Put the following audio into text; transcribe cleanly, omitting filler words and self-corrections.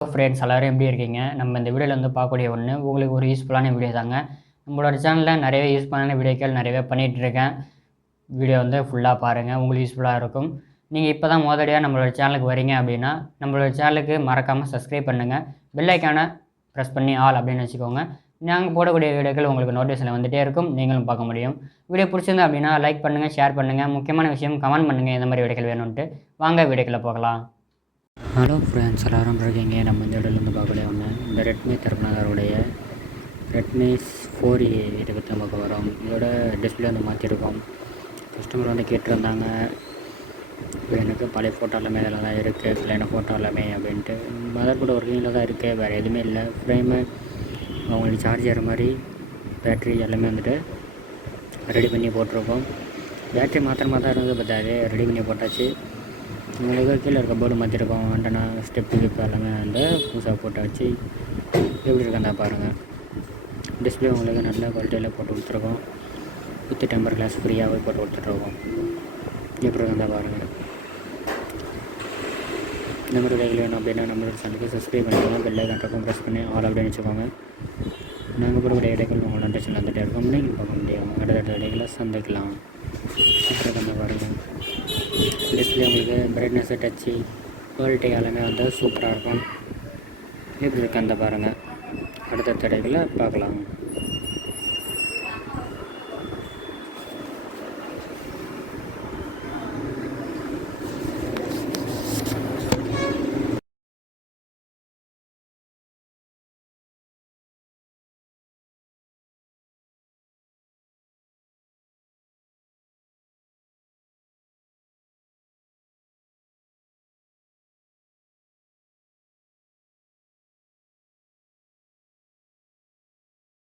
Friends எல்லோரும் எப்படி இருக்கீங்க? நம்ம இந்த வீடியோவில் வந்து பார்க்கக்கூடிய ஒன்று உங்களுக்கு ஒரு யூஸ்ஃபுல்லான வீடியோ தாங்க. நம்மளோட சேனலில் நிறையவே யூஸ்ஃபுல்லான வீடியோக்கள் நிறையவே பண்ணிகிட்ருக்கேன். வீடியோ வந்து ஃபுல்லாக பாருங்கள், உங்களுக்கு யூஸ்ஃபுல்லாக இருக்கும். நீங்கள் இப்போ தான் முதலடியாக நம்மளோட சேனலுக்கு வரீங்க அப்படின்னா நம்மளோட சேனலுக்கு மறக்காமல் சப்ஸ்கிரைப் பண்ணுங்கள். பெல் ஐக்கானை ப்ரெஸ் பண்ணி ஆல் அப்படின்னு வச்சுக்கோங்க. நாங்கள் போடக்கூடிய வீடியோக்கள் உங்களுக்கு நோட்டிஃபிகேஷனில் வந்துகிட்டே இருக்கும், நீங்களும் பார்க்க முடியும். வீடியோ பிடிச்சிருந்தா அப்படின்னா லைக் பண்ணுங்கள், ஷேர் பண்ணுங்கள், முக்கியமான விஷயம் கமெண்ட் பண்ணுங்கள் எந்த மாதிரி வீடியோக்கள் வேணும்ன்ட்டு. வாங்க வீடியோக்களை போகலாம். ஹலோ ஃப்ரெண்ட்ஸ், எல்லோரும் இருக்கீங்க. நம்ம இந்த இடத்துலேருந்து பார்க்கக்கூடிய ஒன்று இந்த ரெட்மி தரப்பினருடைய ரெட்மி 4A இதை பற்றி நம்ம பார்க்க வரோம். இதோட டிஸ்பிளே வந்து மாற்றிருக்கோம். கஸ்டமர் வந்து கேட்டிருந்தாங்க, எனக்கு பழைய ஃபோட்டோ எல்லாமே இதில் தான் இருக்குது, பிள்ளைன ஃபோட்டோ எல்லாமே அப்படின்ட்டு. மதர் கூட ஒர்க்கிங்கில் தான் இருக்குது, வேறு எதுவுமே இல்லை. ஃப்ரேமு அவங்களுக்கு சார்ஜர் மாதிரி பேட்ரி எல்லாமே வந்துட்டு ரெடி பண்ணி போட்டிருக்கோம். பேட்ரி மாத்திரமாக தான் இருந்தது, பட் அதே ரெடி பண்ணி போட்டாச்சு. உங்களுக்கு கீழே இருக்க போர்டு மாற்றிருக்கோம். ஆண்டனா ஸ்டெப்பு கிப்பு எல்லாமே வந்து புதுசாக போட்டு வச்சு எப்படி இருக்கா பாருங்கள். டிஸ்பிளே உங்களுக்கு நல்ல குவாலிட்டியில் போட்டு கொடுத்துருக்கோம். வித் டெம்பர் கிளாஸ் ஃப்ரீயாகவே போட்டு கொடுத்துட்ருக்கோம். எப்படி இருக்கா பாருங்கள். இந்த மாதிரி கையில் வேணும் அப்படின்னா நம்மளோட சேனலுக்கு சப்ஸ்கிரைப் பண்ணிக்கோங்க. பெல் ஐக்கான் ப்ரெஸ் பண்ணி ஆல் அப்படின்னு வச்சுக்கோங்க. நாங்கள் கூட இடைகள் உங்களோட டென்ஷன் வந்துகிட்டே இருக்கோம், நீங்கள் பார்க்க முடியும். அடுத்த இடைகளை சந்திக்கலாம். அந்த பாருங்கள். டிஸ்பிளே உங்களுக்கு பிரைட்னஸ்ஸு, டச்சு, குவாலிட்டி எல்லாமே வந்து சூப்பராக இருக்கும். எப்படி இருக்கு அந்த பாருங்கள். அடுத்த தடைகளை பார்க்கலாம்.